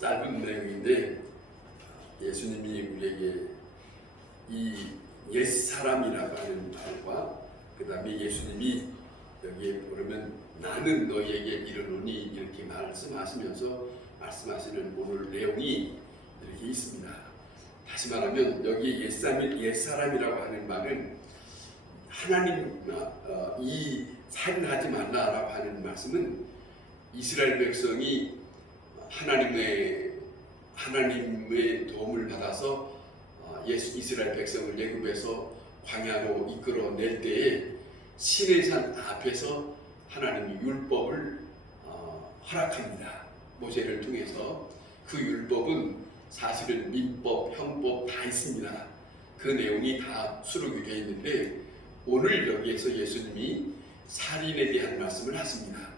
짧은 내용인데 예수님이 우리에게 이 옛사람이라고 하는 말과 그 다음에 예수님이 여기에 보면 나는 너희에게 이르노니 이렇게 말씀하시면서 말씀하시는 오늘 내용이 이렇게 있습니다. 다시 말하면 여기 옛사람이라고 하는 말은 하나님 이 살인하지 말라라고 하는 말씀은 이스라엘 백성이 하나님의 도움을 받아서 이스라엘 백성을 애굽에서 광야로 이끌어낼 때에 시내산 앞에서 하나님이 율법을 허락합니다. 모세를 통해서 그 율법은 사실은 민법, 형법 다 있습니다. 그 내용이 다 수록이 되어 있는데 오늘 여기에서 예수님이 살인에 대한 말씀을 하십니다.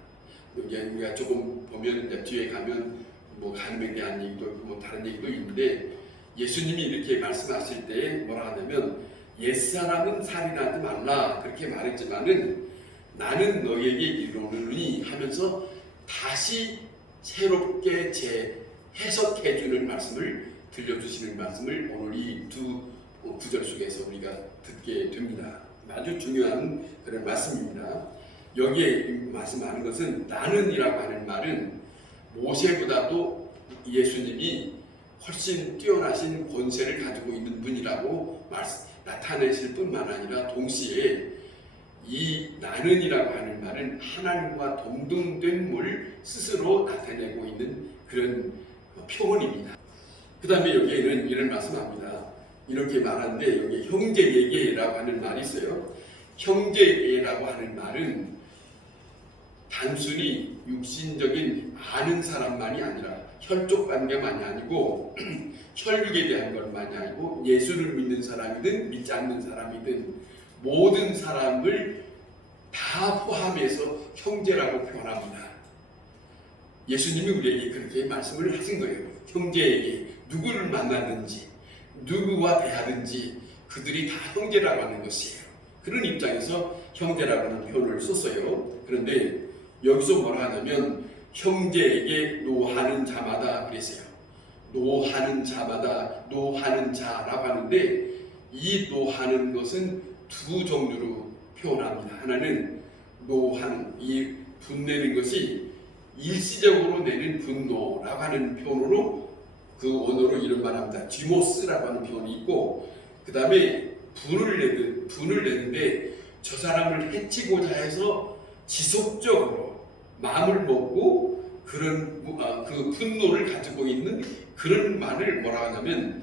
여기 우리가 조금 보면 이제 뒤에 가면 뭐 간음에 대한 얘기도 있고 뭐 다른 얘기도 있는데 예수님이 이렇게 말씀하실 때 뭐라 하냐면 옛사람은 살인하지 말라 그렇게 말했지만은 나는 너에게 이르노니 하면서 다시 새롭게 재해석해 주는 말씀을 들려주시는 말씀을 오늘 이 두 구절 속에서 우리가 듣게 됩니다. 아주 중요한 그런 말씀입니다. 여기에 말씀하는 것은 나는이라고 하는 말은 모세보다도 예수님이 훨씬 뛰어나신 권세를 가지고 있는 분이라고 나타내실 뿐만 아니라 동시에 이 나는이라고 하는 말은 하나님과 동등된 뭘 스스로 나타내고 있는 그런 표현입니다. 그 다음에 여기에는 이런 말씀합니다. 이렇게 말하는데 여기 형제에게라고 하는 말이 있어요. 형제라고 하는 말은 단순히 육신적인 아는 사람만이 아니라 혈족 관계만이 아니고 혈육에 대한 것만이 아니고 예수를 믿는 사람이든 믿지 않는 사람이든 모든 사람을 다 포함해서 형제라고 표현합니다. 예수님이 우리에게 그렇게 말씀을 하신 거예요. 형제에게 누구를 만나든지 누구와 대하든지 그들이 다 형제라고 하는 것이에요. 그런 입장에서 형제라고 하는 표현을 썼어요. 그런데 여기서 뭐라 하냐면 형제에게 노하는 자마다 그랬어요. 노하는 자마다 노하는 자라고 하는데 이 노하는 것은 두 종류로 표현합니다. 하나는 노하는 이 분내는 것이 일시적으로 내는 분노라고 하는 표현으로 그 원어로 이런 말합니다. 디모스라고 하는 표현이 있고 그 다음에 분을 내는데 저 사람을 해치고자 해서 지속적으로 마음을 먹고 그런 그 분노를 가지고 있는 그런 말을 뭐라 하냐면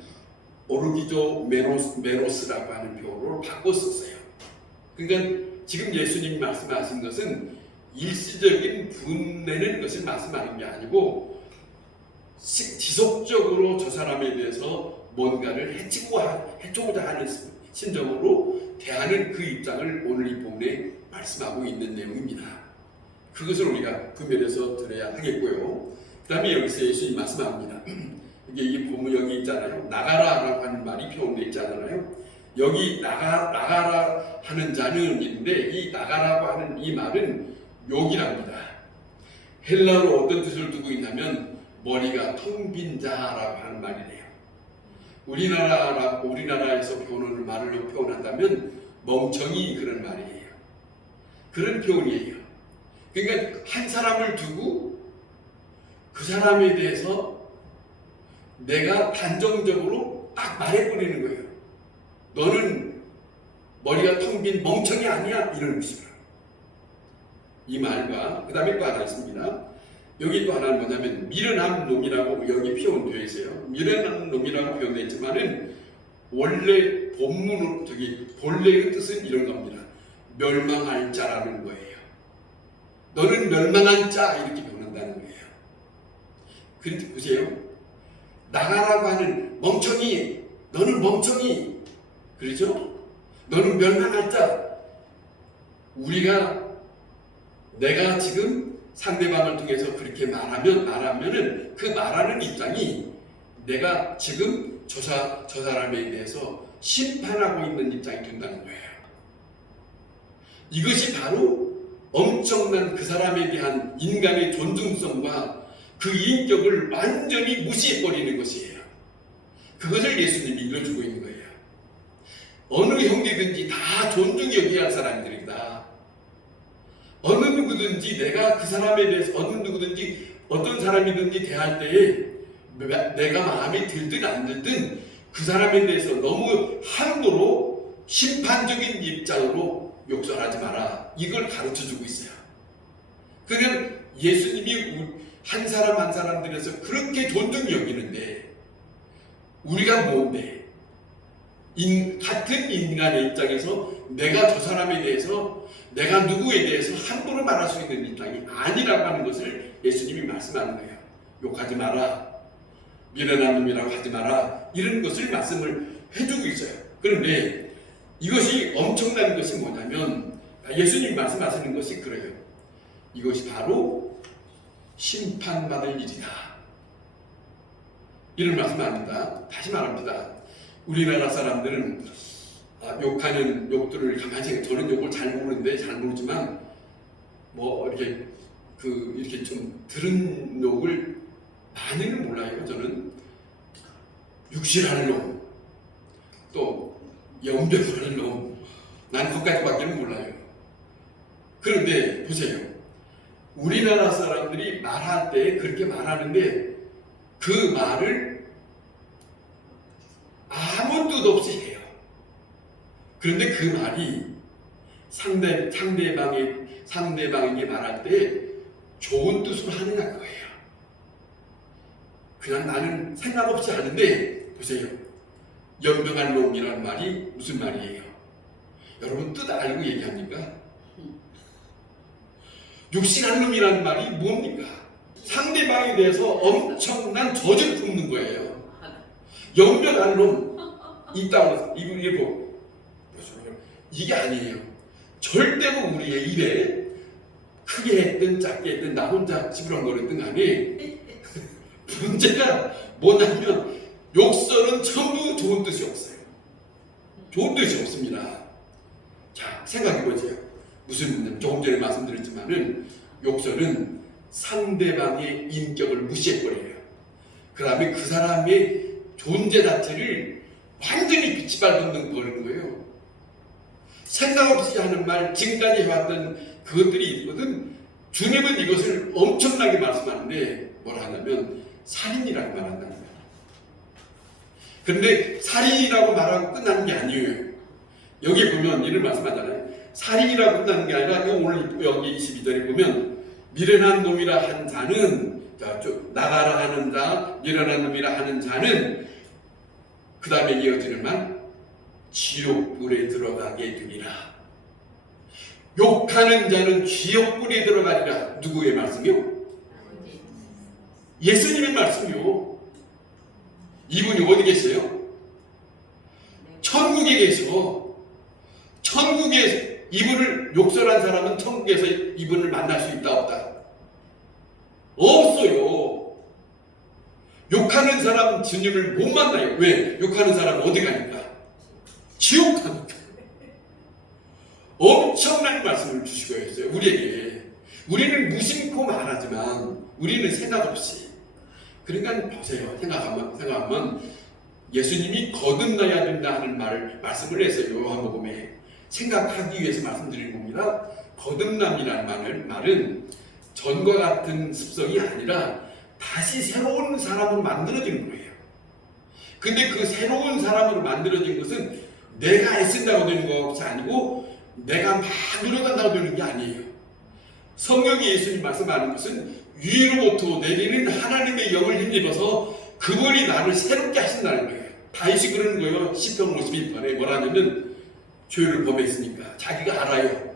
오르기조 메노스라고 하는 표현으로 바꿨었어요. 그러니까 지금 예수님이 말씀하신 것은 일시적인 분내는 것을 말씀하는 게 아니고 지속적으로 저 사람에 대해서 뭔가를 해치고자 하는 심정으로 대하는 그 입장을 오늘 이 본문에 말씀하고 있는 내용입니다. 그것을 우리가 분별해서 들어야 하겠고요. 그 다음에 여기서 예수님이 말씀합니다. 이게 이 본문 여기 있잖아요. 나가라라고 하는 말이 표현되어 있잖아요. 여기 나가라 하는 자는 있는데 이 나가라고 하는 이 말은 욕이랍니다. 헬라어로 어떤 뜻을 두고 있냐면 머리가 텅 빈 자라고 하는 말이래요. 우리나라에서 말로 표현한다면 멍청이 그런 말이에요. 그런 표현이에요. 그러니까 한 사람을 두고 그 사람에 대해서 내가 단정적으로 딱 말해버리는 거예요. 너는 머리가 텅 빈 멍청이 아니야 이런 뜻이에요. 이 말과 그 다음에 또 하나 있습니다. 여기 또 하나는 뭐냐면 미련한 놈이라고 여기 표현되어 있어요. 미련한 놈이라고 표현되어 있지만은 원래 본래의 뜻은 이런 겁니다. 멸망할 자라는 거예요. 너는 멸망한 자 이렇게 표현한다는 거예요. 그런데 보세요. 나가라고 하는 멍청이, 너는 멍청이, 그렇죠? 너는 멸망할 자. 내가 지금 상대방을 통해서 그렇게 말하면은 그 말하는 입장이 내가 지금 저 사람에 대해서 심판하고 있는 입장이 된다는 거예요. 이것이 바로 엄청난 그 사람에 대한 인간의 존중성과 그 인격을 완전히 무시해버리는 것이에요. 그것을 예수님이 이뤄주고 있는 거예요. 어느 형제든지 다 존중이 여겨야 할 사람들이다. 어느 누구든지 내가 그 사람에 대해서 어느 누구든지 어떤 사람이든지 대할 때에 내가 마음에 들든 안 들든 그 사람에 대해서 너무 함부로 심판적인 입장으로 욕설하지 마라. 이걸 가르쳐주고 있어요. 그냥 예수님이 한 사람 한 사람들에서 그렇게 존중이 여기는데 우리가 뭔데? 같은 인간의 입장에서 내가 저 사람에 대해서 내가 누구에 대해서 함부로 말할 수 있는 입장이 아니라고 하는 것을 예수님이 말씀하는 거예요. 욕하지 마라. 미련한 놈이라고 하지 마라. 이런 것을 말씀을 해주고 있어요. 그런데 이것이 엄청난 것이 뭐냐면 예수님이 말씀하시는 것이 그래요. 이것이 바로 심판받을 일이다. 이런 말씀합니다. 다시 말합니다. 우리나라 사람들은 욕하는 욕들을 가만히 생각해. 저는 욕을 잘 모르는데 잘 모르지만 뭐 이렇게 좀 들은 욕을 많이는 몰라요. 저는 육실하는 놈, 또 염려하는 놈, 난 그것까지밖에는 몰라요. 그런데 보세요. 우리나라 사람들이 말할 때 그렇게 말하는데 그 말을 아무 뜻 없이 해요. 그런데 그 말이 상대방에게 말할 때 좋은 뜻으로 하느냐 그거예요. 그냥 나는 생각 없이 하는데 보세요. 연병한 놈이라는 말이 무슨 말이에요? 여러분 뜻 알고 얘기합니까? 육신한 놈이라는 말이 뭡니까? 상대방에 대해서 엄청난 저주를 품는 거예요. 연병한 놈 있다고 이게 뭐 이게 아니에요. 절대로 우리의 입에 크게 했든 작게 했든 나 혼자 시부렁거렸든 간에 문제가 뭐냐면 욕설은 전부 좋은 뜻이 없어요. 좋은 뜻이 없습니다. 자, 생각해보세요. 무슨 조금 전에 말씀드렸지만은 욕설은 상대방의 인격을 무시해버려요. 그 다음에 그 사람의 존재 자체를 완전히 빛이 밟는 거예요. 생각 없이 하는 말, 지금까지 해왔던 그것들이 있거든. 주님은 이것을 엄청나게 말씀하는데 뭐라 하냐면 살인이라고 말한다는 거예요. 그런데 살인이라고 말하고 끝나는 게 아니에요. 여기 보면 이런 말씀하잖아요. 살인이라고 끝나는 게 아니라 오늘 여기 22절에 보면 미련한 놈이라 한 자는 나가라 하는 자, 미련한 놈이라 하는 자는 그 다음에 이어지는 말 지옥불에 들어가게 되리라. 욕하는 자는 지옥불에 들어가리라. 누구의 말씀이요? 예수님의 말씀이요. 이분이 어디 계세요? 천국에 계셔. 천국에 이분을 욕설한 사람은 천국에서 이분을 만날 수 있다 없다? 없어요. 욕하는 사람은 주님을 못 만나요. 왜? 욕하는 사람은 어디 가니까? 지옥 가니까. 엄청난 말씀을 주시고 있어요. 우리에게. 우리는 무심코 말하지만 우리는 생각 없이. 그러니까 보세요. 생각하면 예수님이 거듭나야 된다 하는 말씀을 했어요. 요한복음에. 생각하기 위해서 말씀드리는 겁니다. 거듭남이라는 말은 전과 같은 습성이 아니라 다시 새로운 사람으로 만들어지는 거예요. 근데 그 새로운 사람으로 만들어진 것은 내가 애쓴다고 되는 것이 아니고 내가 막 노력한다고 되는 게 아니에요. 성경에 예수님 말씀하는 것은 위로부터 내리는 하나님의 영을 힘입어서 그분이 나를 새롭게 하신다는 거예요. 다윗이 그러는 거예요. 시편 51편에 뭐라 하냐면 죄를 범했으니까 자기가 알아요.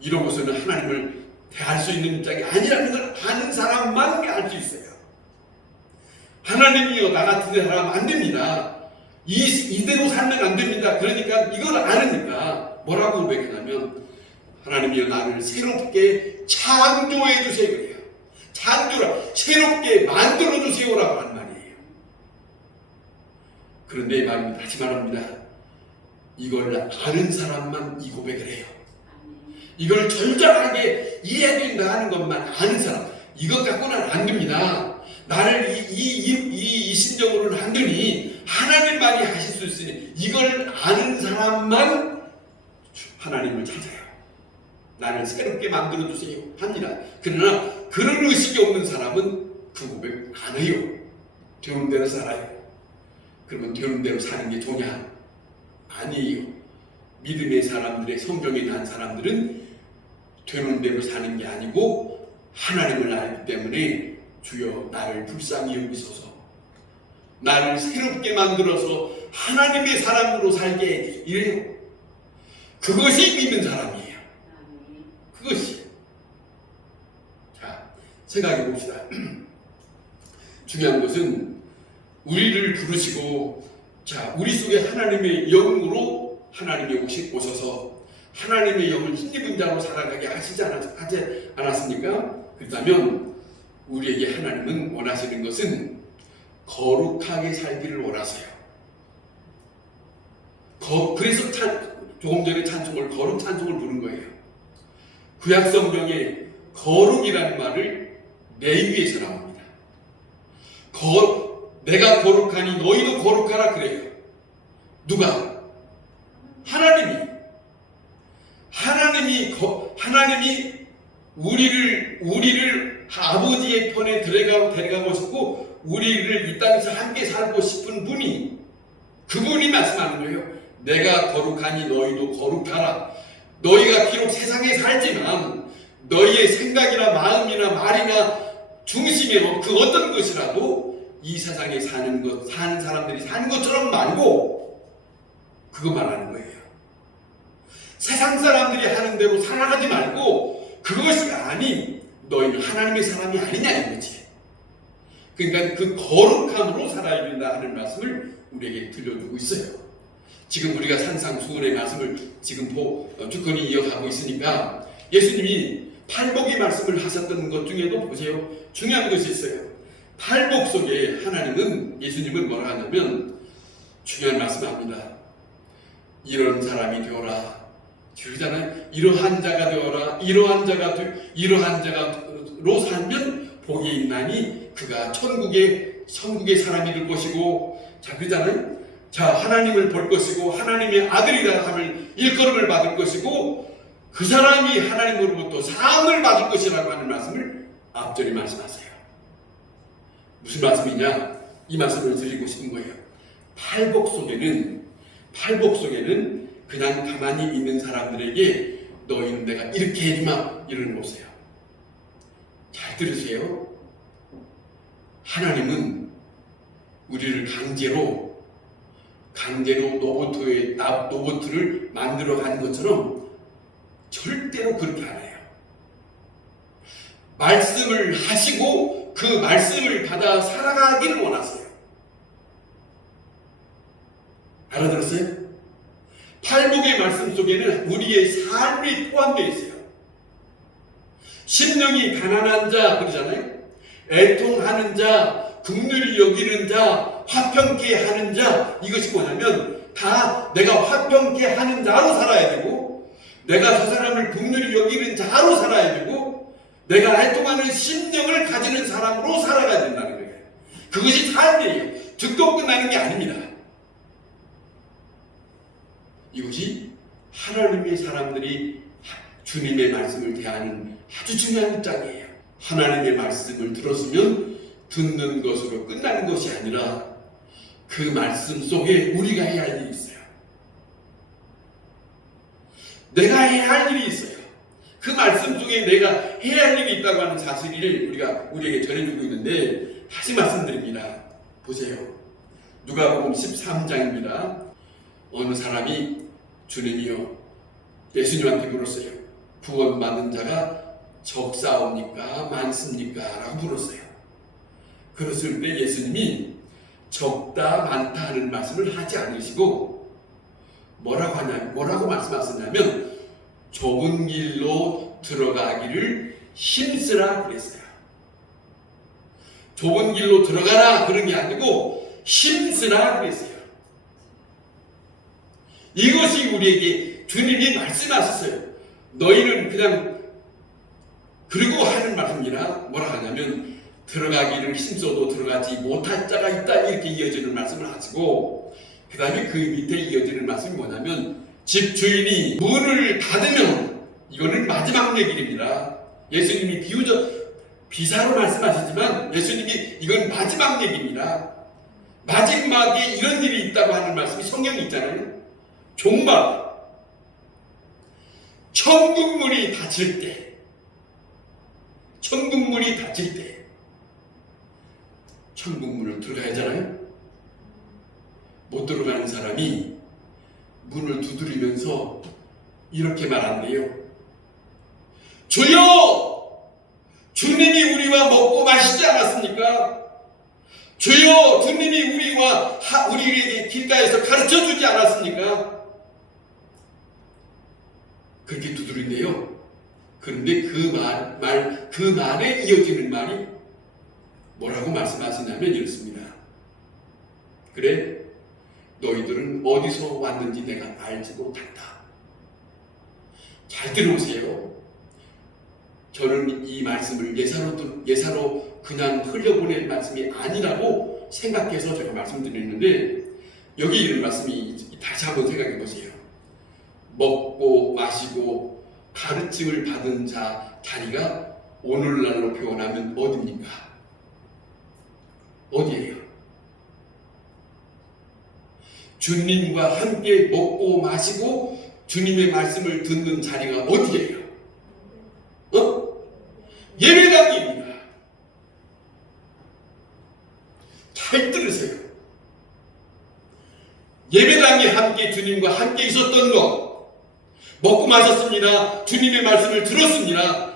이러고서는 하나님을 대할 수 있는 입장이 아니라는 걸 아는 사람만 알 수 있어요. 하나님이요 나 같은 사람 안 됩니다. 이대로 살면 안 됩니다. 그러니까 이걸 아니까 뭐라고 고백하냐면 하나님이요 나를 새롭게 창조해 주세요 그래요. 창조라 새롭게 만들어 주세요라고 하는 말이에요. 그런데 마음이 다시 말합니다. 이걸 아는 사람만 이 고백을 해요. 이걸 절절하게 이해된다 하는 것만 아는 사람. 이것 갖고는 안 됩니다. 나를 이 심정으로는 안 되니 하나님만이 하실 수 있으니 이걸 아는 사람만 하나님을 찾아요. 나를 새롭게 만들어주세요 합니다. 그러나 그런 의식이 없는 사람은 그 고백 안 해요. 되는 대로 살아요. 그러면 되는 대로 사는 게 좋냐? 아니에요. 믿음의 사람들의, 성경에 난 사람들은 되는 대로 사는 게 아니고 하나님을 알기 때문에 주여 나를 불쌍히 여기소서, 나를 새롭게 만들어서 하나님의 사람으로 살게 해주소서, 이래요. 그것이 믿는 사람이에요. 그것이. 자, 생각해 봅시다. 중요한 것은 우리를 부르시고, 자, 우리 속에 하나님의 영으로 하나님이 오셔서 하나님의 영을 힘입은 자로 살아가게 하지 않았습니까? 그렇다면 우리에게 하나님은 원하시는 것은 거룩하게 살기를 원하세요. 그래서 조금 전에 찬송을, 거룩 찬송을 부른 거예요. 구약 성경에 거룩이라는 말을 내 위에서 나옵니다. 내가 거룩하니 너희도 거룩하라 그래요. 누가? 하나님이 우리를 아버지의 편에 데려가고 싶고 우리를 이 땅에서 함께 살고 싶은 분이, 그분이 말씀하는 거예요. 내가 거룩하니 너희도 거룩하라. 너희가 비록 세상에 살지만 너희의 생각이나 마음이나 말이나 중심에 그 어떤 것이라도 이 세상에 사는 사람들이 사는 것처럼 말고, 그거 말하는 거예요. 세상 사람들이 하는 대로 살아가지 말고 그것이 아닌 너희는 하나님의 사람이 아니냐 이거지. 그러니까 그 거룩함으로 살아야 된다 하는 말씀을 우리에게 들려주고 있어요. 지금 우리가 산상수훈의 말씀을 지금 주권이 이어가고 있으니까 예수님이 팔복의 말씀을 하셨던 것 중에도 보세요. 중요한 것이 있어요. 팔복 속에 예수님은 뭐라 하냐면 중요한 말씀합니다. 이런 사람이 되어라. 그러잖아요. 이러한 자가 되어라. 이러한 자가로 살면 복이 있나니 그가 천국의 사람이 될 것이고, 자, 그러잖아요. 자, 하나님을 볼 것이고 하나님의 아들이라 함을 일컬음을 받을 것이고 그 사람이 하나님으로부터 사함을 받을 것이라고 하는 말씀을 앞절에 말씀하세요. 무슨 말씀이냐? 이 말씀을 드리고 싶은 거예요. 팔복 속에는 그냥 가만히 있는 사람들에게 너희는 내가 이렇게 해주마 이러는 거세요. 잘 들으세요. 하나님은 우리를 강제로 노보트를 만들어 가는 것처럼 절대로 그렇게 안 해요. 말씀을 하시고 그 말씀을 받아 살아가기를 원하세요. 알아들었어요? 팔복의 말씀 속에는 우리의 삶이 포함되어 있어요. 심령이 가난한 자 그러잖아요. 애통하는 자, 긍휼히 여기는 자, 화평케 하는 자, 이것이 뭐냐면 다 내가 화평케 하는 자로 살아야 되고, 내가 저 사람을 긍휼히 여기는 자로 살아야 되고, 내가 애통하는 심령을 가지는 사람으로 살아가야 된다는 거예요. 그것이 삶이에요. 듣고 끝나는 게 아닙니다. 이것이 하나님의 사람들이 주님의 말씀을 대하는 아주 중요한 입장이에요. 하나님의 말씀을 들었으면 듣는 것으로 끝나는 것이 아니라 그 말씀 속에 우리가 해야 할 일이 있어요. 내가 해야 할 일이 있어요. 그 말씀 속에 내가 해야 할 일이 있다고 하는 사실을 우리에게 전해주고 있는데, 다시 말씀드립니다. 보세요. 누가복음 13장입니다. 어느 사람이 주님이요, 예수님한테 물었어요. 구원받은 자가 적사옵니까? 많습니까? 라고 물었어요. 그랬을 때 예수님이 적다 많다 하는 말씀을 하지 않으시고 뭐라고 말씀하셨냐면 좁은 길로 들어가기를 힘쓰라 그랬어요. 좁은 길로 들어가라 그런 게 아니고 힘쓰라 그랬어요. 이것이 우리에게 주님이 말씀하셨어요. 너희는 그냥 그리고 하는 말씀 합니다. 뭐라 하냐면 들어가기를 힘써도 들어가지 못할 자가 있다 이렇게 이어지는 말씀을 하시고 그 다음에 그 밑에 이어지는 말씀이 뭐냐면 집주인이 문을 닫으면 이거는 마지막 얘기입니다. 예수님이 비사로 말씀하시지만 예수님이 이건 마지막 얘기입니다. 마지막에 이런 일이 있다고 하는 말씀이 성경에 있잖아요. 종말 천국문이 닫힐 때 천국문을 들어가야 하잖아요. 못 들어가는 사람이 문을 두드리면서 이렇게 말한대요. 주여! 주님이 우리와 먹고 마시지 않았습니까? 주여! 주님이 우리에게 길가에서 가르쳐주지 않았습니까? 그렇게 두드린대요. 그런데 그 말에 이어지는 말이 뭐라고 말씀하시냐면 이렇습니다. 그래, 너희들은 어디서 왔는지 내가 알지 못한다. 잘 들어오세요. 저는 이 말씀을 예사로 그냥 흘려보낼 말씀이 아니라고 생각해서 제가 말씀드리는데 여기 이런 말씀이 다시 한번 생각해 보세요. 먹고 마시고 가르침을 받은 자리가 오늘날로 표현하면 어디입니까? 어디예요? 주님과 함께 먹고 마시고 주님의 말씀을 듣는 자리가 어디예요? 예배당입니다. 잘 들으세요. 예배당에 함께 주님과 함께 있었던 것, 먹고 마셨습니다. 주님의 말씀을 들었습니다.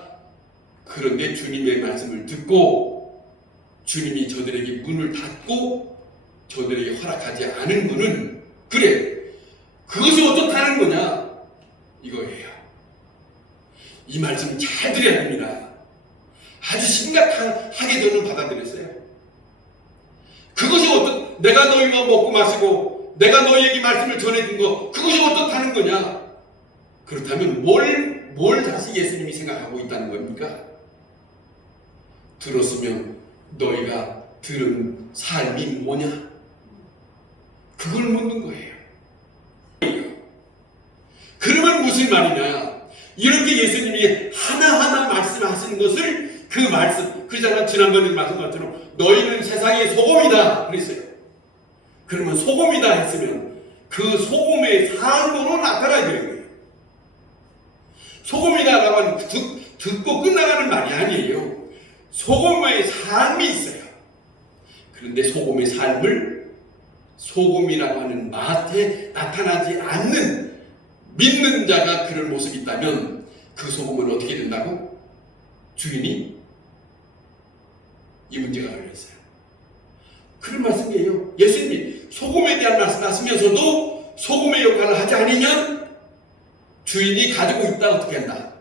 그런데 주님의 말씀을 듣고 주님이 저들에게 문을 닫고 저들에게 허락하지 않은 문은 그래, 그것이 어떻다는 거냐? 이거예요. 이 말씀 잘 들어야 됩니다. 아주 심각하게 저는 받아들였어요. 그것이 내가 너희가 먹고 마시고 내가 너희에게 말씀을 전해준 거 그것이 어떻다는 거냐? 그렇다면 뭘 다시 예수님이 생각하고 있다는 겁니까? 들었으면 너희가 들은 삶이 뭐냐? 그걸 묻는 거예요. 그러면 무슨 말이냐? 이렇게 예수님이 하나하나 말씀하시는 것을 그 말씀, 그러잖아. 지난번에 말씀한 것처럼 너희는 세상의 소금이다 그랬어요. 그러면 소금이다 했으면 그 소금의 삶으로 나타나야 되는 거예요. 소금이다라고 하면 듣고 끝나가는 말이 아니에요. 소금의 삶이 있어요. 그런데 소금의 삶을 소금이라고 하는 맛에 나타나지 않는 믿는 자가 그런 모습이 있다면 그 소금은 어떻게 된다고? 주인이 이 문제가 걸렸어요. 그런 말씀이에요. 예수님이 소금에 대한 말씀하시면서도 소금의 역할을 하지 않으면 주인이 가지고 있다 어떻게 한다?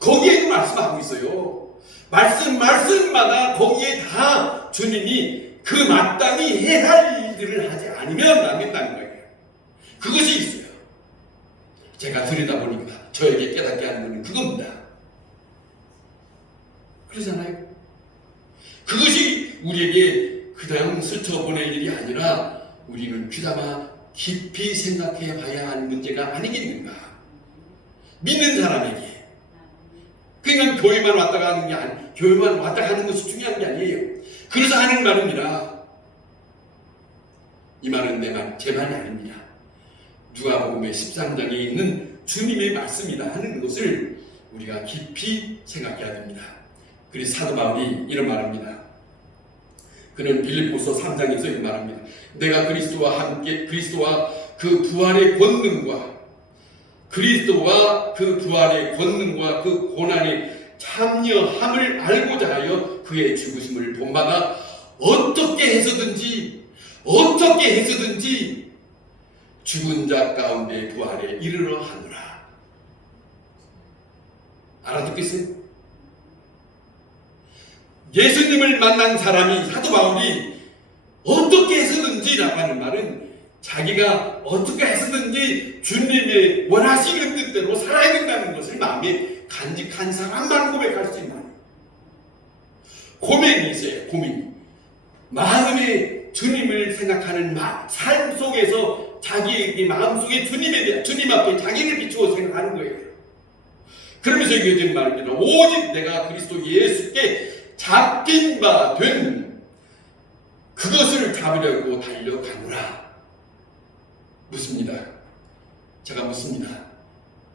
거기에도 말씀하고 있어요. 말씀마다 거기에 다 주님이 그 마땅히 해야 할 일들을 하지 않으면 안 된다는 거예요. 그것이 있어요. 제가 들여다보니까 저에게 깨닫게 하는 것은 그겁니다. 그러잖아요. 그것이 우리에게 그냥 스쳐보낼 일이 아니라 우리는 귀담아 깊이 생각해 봐야 하는 문제가 아니겠는가. 믿는 사람에게. 그냥 교회만 왔다 가는 게 아니에요. 교회만 왔다 가는 것이 중요한 게 아니에요. 그래서 하는 말입니다. 이 말은 제 말이 아닙니다. 누가복음의 13장에 있는 주님의 말씀이다 하는 것을 우리가 깊이 생각해야 됩니다. 그래서 사도 바울이 이런 말합니다. 그는 빌립보서 3장에서 이런 말합니다. 내가 그리스도와 그 부활의 권능과 그 고난에 참여함을 알고자 하여 그의 죽으심을 본받아 어떻게 해서든지 죽은 자 가운데 부활에 이르러 하노라. 알아듣겠어요? 예수님을 만난 사람이 사도 바울이 어떻게 해서든지라고 하는 말은 자기가 어떻게 해서든지 주님의 원하시는 뜻대로 살아야 된다는 것을 마음에 간직한 사람만 고백할 수 있는 말이에요. 고민이 있어요. 고민. 마음에 주님을 생각하는 삶 속에서 자기의 마음속에 주님 앞에 자기를 비추어 생각하는 거예요. 그러면서 이겨진 말입니다. 오직 내가 그리스도 예수께 잡힌 바 된 그것을 잡으려고 달려가노라. 묻습니다. 제가 묻습니다.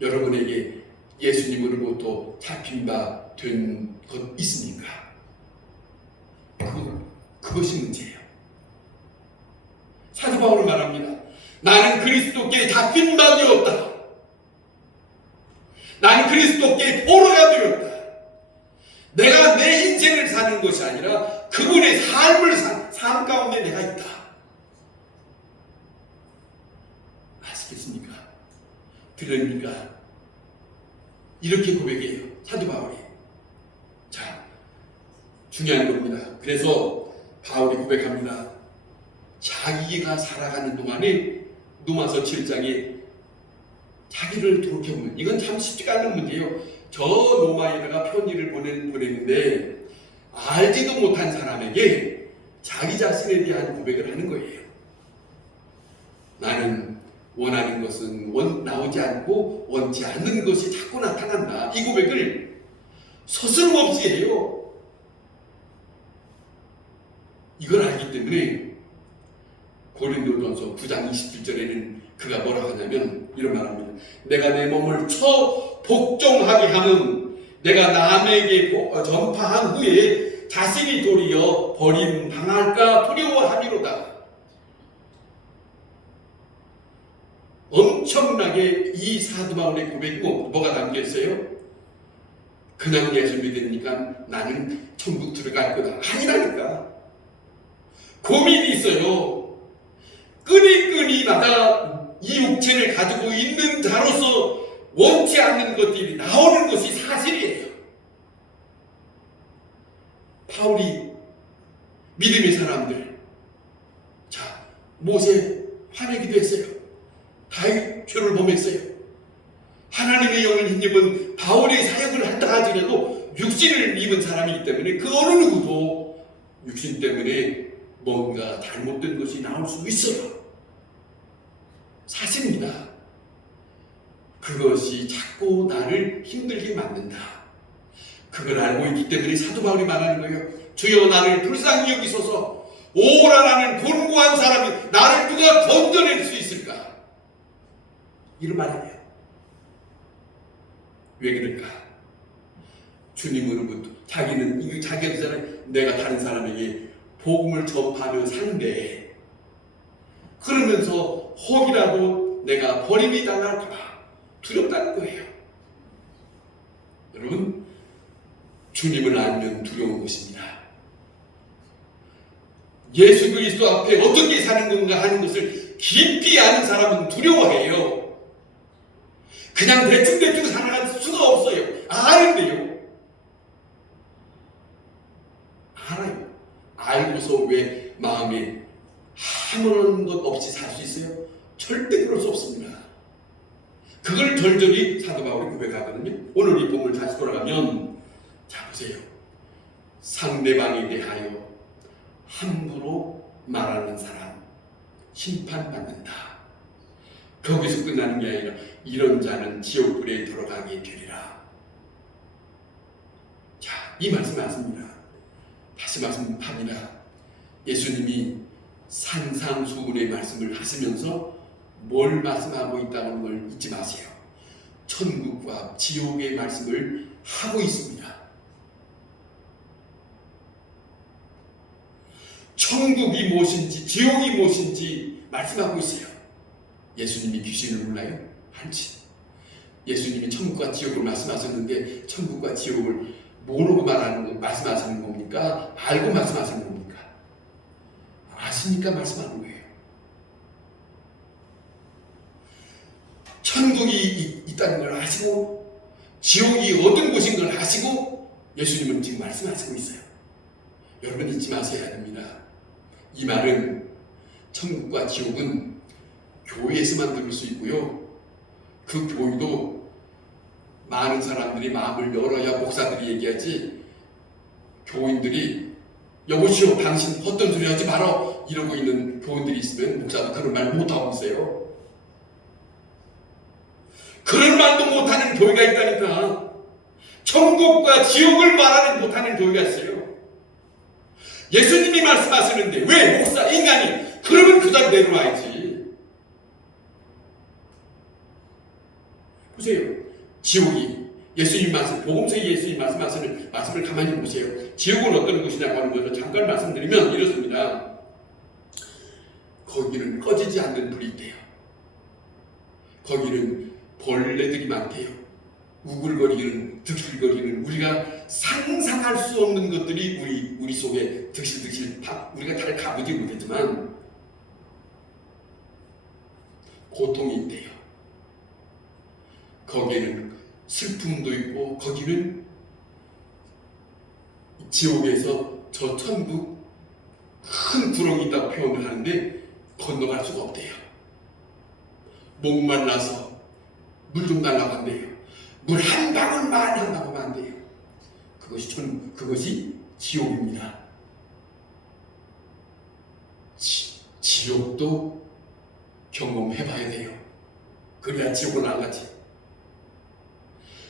여러분에게 예수님으로부터 잡힌 바 된 것 있습니까? 그것이 문제예요. 사도 바울은 말합니다. 나는 그리스도께 잡힌 바 되었다. 나는 그리스도께 포로가 되었다. 내가 내 인생을 사는 것이 아니라 그분의 삶 가운데 내가 있다. 아시겠습니까? 들립니까? 이렇게 고백해요. 사도 바울이. 자, 중요한 겁니다. 그래서 바울이 고백합니다. 자기가 살아가는 동안에 로마서 7장에 자기를 돌이켜보면 이건 참 쉽지가 않은 문제예요. 저 로마에다가 편지를 보냈는데 알지도 못한 사람에게 자기 자신에 대한 고백을 하는 거예요. 나는 원하는 것은 나오지 않고 원치 않는 것이 자꾸 나타난다. 이 고백을 서슴없이 해요. 이걸 알기 때문에 고린도전서 9장 27절에는 그가 뭐라고 하냐면 이런 말합니다. 내가 내 몸을 복종하게 하면 내가 남에게 전파한 후에 자신이 도리어 버림당할까 두려워하리로다. 엄청나게 이 사도 바울의 고백이 뭐가 담겨있어요? 그냥 예수 믿으니까 나는 천국 들어갈 거다. 아니라니까. 고민이 있어요. 끈이 나다 이 육체를 가지고 있는 자로서 원치 않는 것들이 나오는 것이 사실이에요. 바울이 믿음의 사람들, 자, 모세 화내기도 했어요. 다윗 표를 범했어요. 하나님의 영을 힘입은 바울의 사역을 한다 하더라도 육신을 입은 사람이기 때문에 그 어느 누구도 육신 때문에 뭔가 잘못된 것이 나올 수 있어요. 사실입니다. 그것이 자꾸 나를 힘들게 만든다. 그걸 알고 있기 때문에 사도 바울이 말하는 거예요. 주여 나를 불쌍히 여기소서. 오라 나는 곤고한 사람이 나를 누가 건져낼 수 있을까? 이런 말이에요. 왜 그럴까? 주님으로부터 자기는 자기잖아요. 내가 다른 사람에게 복음을 전파하며 사는데 그러면서 혹이라도 내가 버림이 당할까 봐 두렵다는 거예요. 여러분, 주님을 알면 두려운 것입니다. 예수 그리스도 앞에 어떻게 사는 건가 하는 것을 깊이 아는 사람은 두려워해요. 그냥 대충 살아갈 수가 없어요. 아는데요. 알아요. 알고서 왜 마음에 아무런 것 없이 살 수 있어요? 절대 그럴 수 없습니다. 그걸 절절히 사도 바울이 고백하거든요. 오늘 이 본문을 다시 돌아가면 자 보세요. 상대방에 대하여 함부로 말하는 사람 심판받는다. 거기서 끝나는 게 아니라 이런 자는 지옥불에 들어가게 되리라. 자, 이 말씀 맞습니다. 다시 말씀합니다. 예수님이 산상수훈의 말씀을 하시면서 뭘 말씀하고 있다는 걸 잊지 마세요. 천국과 지옥의 말씀을 하고 있습니다. 천국이 무엇인지 지옥이 무엇인지 말씀하고 있어요. 예수님이 귀신을 몰라요? 아니지. 예수님이 천국과 지옥을 말씀하셨는데 천국과 지옥을 모르고 말씀하시는 겁니까? 알고 말씀하시는 겁니까? 아시니까 말씀하는 거예요. 천국이 있다는 걸 아시고 지옥이 어떤 곳인 걸 아시고 예수님은 지금 말씀하시고 있어요. 여러분 잊지 마셔야 됩니다. 이 말은 천국과 지옥은 교회에서만 들을 수 있고요. 그 교회도 많은 사람들이 마음을 열어야 목사들이 얘기하지 교인들이 여보시오 당신 헛된 소리 하지 말어 이러고 있는 교인들이 있으면 목사가 그런 말 못하고 있어요. 그런 말도 못하는 교회가 있다니까. 천국과 지옥을 말하는 못하는 교회가 있어요. 예수님이 말씀하시는데 왜 목사 인간이 그러면 그 자리 내려와야지. 보세요. 지옥이 예수님 말씀, 복음서에 예수님 말씀하시는 말씀을 가만히 보세요. 지옥은 어떤 곳이냐고 하는 것을 잠깐 말씀드리면 이렇습니다. 거기는 꺼지지 않는 불이 있대요. 거기는 벌레들이 많대요. 우글거리는, 득실거리는, 우리가 상상할 수 없는 것들이 우리 속에 득실득실 우리가 잘 가보지 못했지만 고통이 있대요. 거기에는 슬픔도 있고, 거기는 지옥에서 저 천국 큰 구렁이 있다고 표현을 하는데 건너갈 수가 없대요. 목말라서 물 좀 달라고 한대요. 물 한 방울만 한다고 하면 안 돼요. 그것이 지옥입니다. 지옥도 경험해봐야 돼요. 그래야 지옥은 안 가지.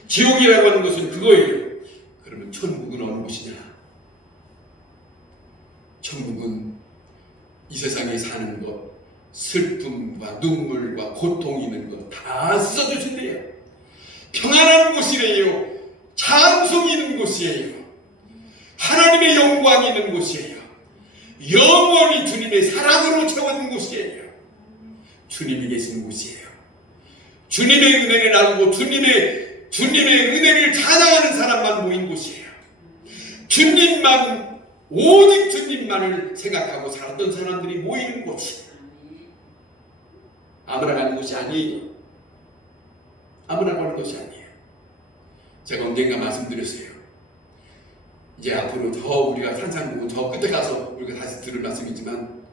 지옥이라고 하는 것은 그거예요. 그러면 천국은 어느 곳이냐? 천국은 이 세상에 사는 것, 슬픔과 눈물과 고통이 있는 것 다 씻어주신대요. 평안한 곳이래요. 찬송이 있는 곳이에요. 하나님의 영광이 있는 곳이에요. 영원히 주님의 사랑으로 채워진 곳이에요. 주님이 계신 곳이에요. 주님의 은혜를 나누고 주님의 은혜를 찬양하는 사람만 모인 곳이에요. 주님만, 오직 주님만을 생각하고 살았던 사람들이 모이는 곳이에요. 아무나 가는 곳이 아니에요. 아무나 가는 것이 아니에요. 제가 언젠가 말씀드렸어요. 이제 앞으로 저 우리가 산상보고 저 끝에 가서 우리가 다시 들을 말씀이지만,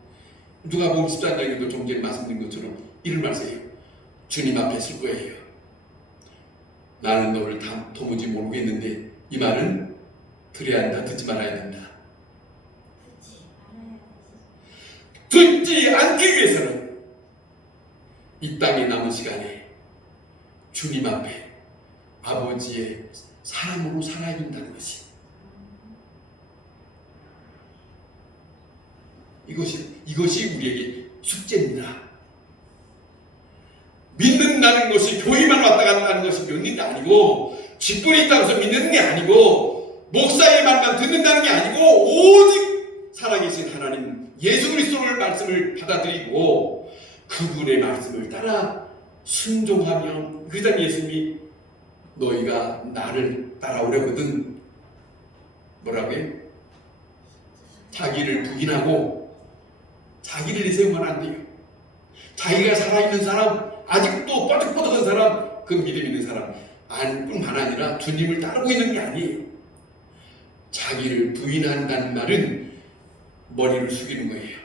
누가복음 13장에도 좀 전에 말씀드린 것처럼 이런 말씀이에요. 주님 앞에 설 거예요. 나는 너를 도무지 모르겠는데 이 말은 들어야 한다, 듣지 말아야 된다. 듣지 않기 위해서는 이 땅에 남은 시간에 주님 앞에 아버지의 사랑으로 살아야 된다는 것이, 이것이 우리에게 숙제입니다. 믿는다는 것이 교회만 왔다 갔다 하는 것이 믿는 게 아니고, 직분이 있다고 해서 믿는 게 아니고, 목사의 말만 듣는다는 게 아니고, 오직 살아계신 하나님 예수 그리스도의 말씀을 받아들이고 그분의 말씀을 따라 순종하면, 그 다음에 예수님이 너희가 나를 따라오려거든 뭐라고 해요? 자기를 부인하고 자기를 내세우면 안 돼요. 자기가 살아있는 사람, 아직도 뻐득뻐득한 사람, 그 믿음 있는 사람 뿐만 아니라 주님을 따르고 있는 게 아니에요. 자기를 부인한다는 말은 머리를 숙이는 거예요.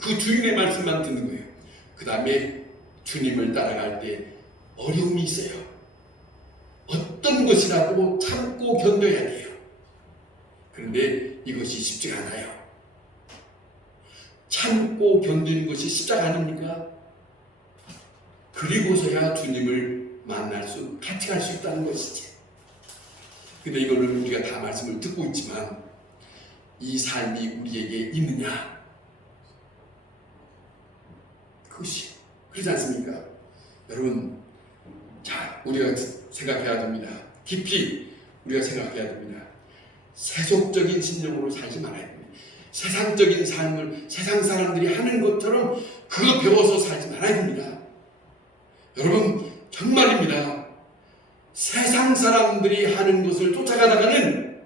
그 주인의 말씀만 듣는 거예요. 그 다음에 주님을 따라갈 때 어려움이 있어요. 어떤 것이라도 참고 견뎌야 돼요. 그런데 이것이 쉽지가 않아요. 참고 견디는 것이 십자가 아닙니까? 그리고서야 주님을 같이 갈 수 있다는 것이지. 근데 이거를 우리가 다 말씀을 듣고 있지만 이 삶이 우리에게 있느냐? 그것이 그렇지 않습니까? 여러분, 자, 우리가 생각해야 됩니다. 깊이 우리가 생각해야 됩니다. 세속적인 신념으로 살지 말아야 됩니다. 세상적인 삶을 세상 사람들이 하는 것처럼 그거 배워서 살지 말아야 됩니다. 여러분, 정말입니다. 세상 사람들이 하는 것을 쫓아가다가는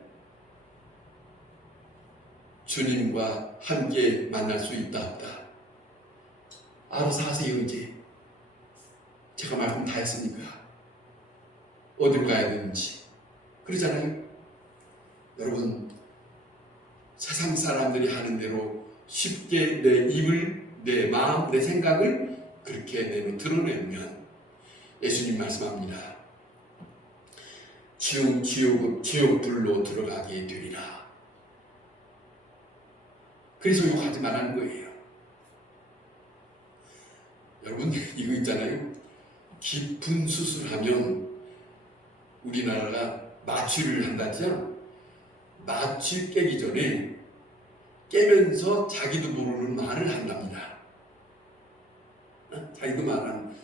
주님과 함께 만날 수 있다 없다. 알아서 하세요. 이제 제가 말씀 다 했으니까 어디로 가야 되는지 그러잖아요. 여러분, 세상 사람들이 하는 대로 쉽게 내 입을, 내 마음, 내 생각을 그렇게 드러내면 예수님 말씀합니다. 지옥불로 들어가게 되리라. 그래서 욕하지 말라는 거예요. 여러분 이거 있잖아요. 깊은 수술하면 우리나라가 마취를 한다죠. 마취 깨기 전에 깨면서 자기도 모르는 말을 한답니다. 자기도 말하는.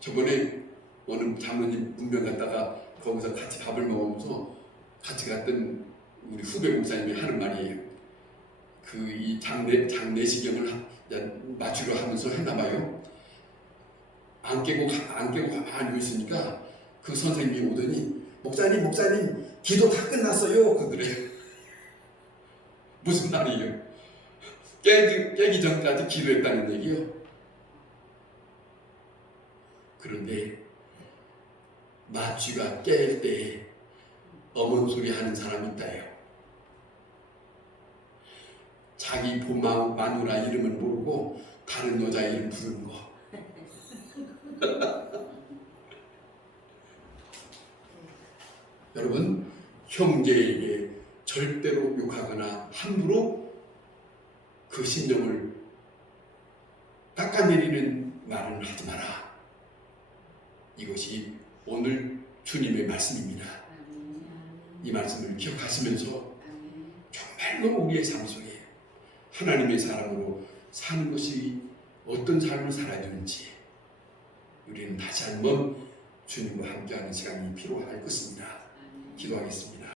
저번에 어느 장로님 문명 갔다가 거기서 같이 밥을 먹으면서 같이 갔던 우리 후배 목사님이 하는 말이에요. 이 장내시경을 마취를 하면서 했나봐요. 안 깨고 가만히 있으니까 그 선생님이 오더니 목사님 기도 다 끝났어요. 그러더래요. 무슨 말이에요? 깨기 전까지 기도했다는 얘기요. 그런데 마취가 깰 때 어머니 소리 하는 사람이 있다요. 자기 마누라 이름은 모르고 다른 여자 이름 부르는 거. 여러분, 형제에게 절대로 욕하거나 함부로 그 심정을 깎아내리는 말은 하지 마라. 이것이 오늘 주님의 말씀입니다. 이 말씀을 기억하시면서 정말로 우리의 삶 속에 하나님의 사람으로 사는 것이 어떤 삶을 살아야 되는지 우리는 다시 한번 주님과 함께하는 시간이 필요할 것입니다. 기도하겠습니다.